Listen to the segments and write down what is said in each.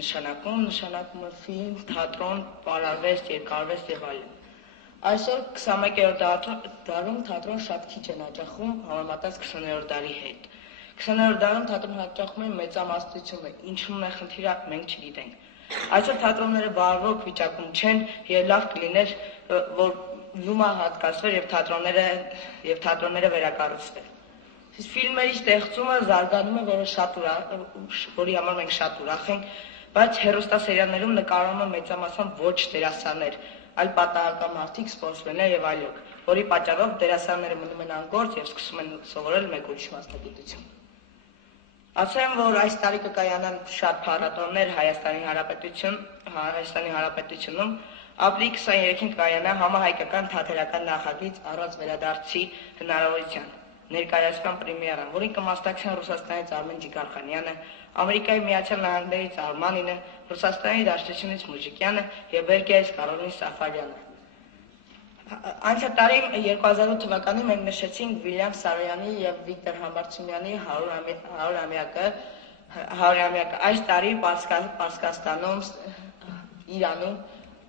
Նշանակում է ֆիլմ, թատրոն, պարարվեստ, երկարվեստ եւ այլն։ Այսօր 21-րդ դարում թատրոն շատ քիչ են հաճախում համեմատած 20-րդ դարի հետ։ 20-րդ դարում թատրոն հաճախում են մեծամասնությունը, ինչու՞մն է խնդիրը, մենք չգիտենք։ Այսօր թատրոնները բարվոք վիճակում չեն եւ լավ կլիներ, որ լումա հատկացվեր եւ թատրոնները վերակառուցվեր։ Իսկ ֆիլմերի ստեղծումը զարգանում է, որի համար մենք շատ ուրախ ենք, բայց հեռուստասերիալներում նկարվում են մեծամասամբ ոչ դերասաններ, այլ պատահական մարդիկ, սպորտսմեններ եւ այլոք, որի պատճառով դերասանները մնում են անգործ եւ սկսում են սովորել մեկ ուրիշ մասնագիտություն։ Ասեմ, որ այս տարի կկայանան շատ փառատոներ Հայաստանի Հանրապետությունում, ապրիլի 23-ին կայանա համահայկական թատերական նախագիծ առանց վերադարձի հնարավորության ներկայացման պրեմիերան, որին կմասնակցեն Ռուսաստանից Արմեն Ջիգարխանյանը, Ամերիկայի Միացյալ Նահանգներից Արմանինը, Ռուսաստանի Դաշնությունից Մուժիկյանը եւ Բելգիայից Կարոլին Սաֆարյանը։ Անցյալ տարի 2008 թվականին մենք նշեցինք Վիլյամ Սարոյանի եւ Վիկտոր Համբարձումյանի 100-ամյակը։ Այս տարի Պարսկաստանում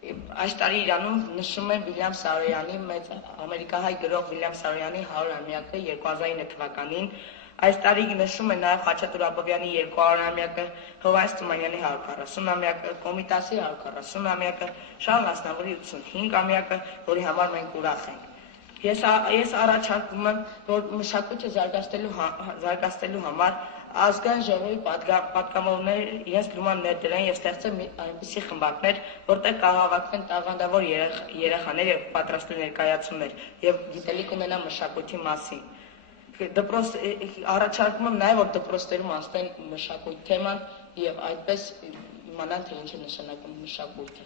Իրանում նշում են Վիլյամ Սարոյանի մեծ ամերիկահայ գրող Վիլյամ Սարոյանի 100-ամյակը 2009 թվականին։ Այս տարի նշում են նաև Խաչատուր Աբովյանի 200-ամյակը, Հովհաննես Թումանյանի 140-ամյակը, Կոմիտասի 140-ամյակը, Շարլ Ազնավուրի 85-ամյակը, որի համար մենք ուրախ ենք։ Ես առաջարկում եմ, որ մշակույթը զարգացնելու համար ազգային ժողովի պատգամավորները իրենց լուման ներդրեն եւ ստեղծեն այնպիսի խմբակներ, որտեղ կհավաքվեն տաղանդավոր երեխաներ եւ պատրաստի ներկայացումներ եւ գիտելիք ունենան մշակույթի մասին։ Առաջարկում եմ նաև, որ դպրոցներում անցնեն մշակույթ թեման եւ այդպես իմանան, թե ինչ է նշանակում մշակույթը։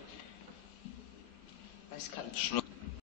Այսքան։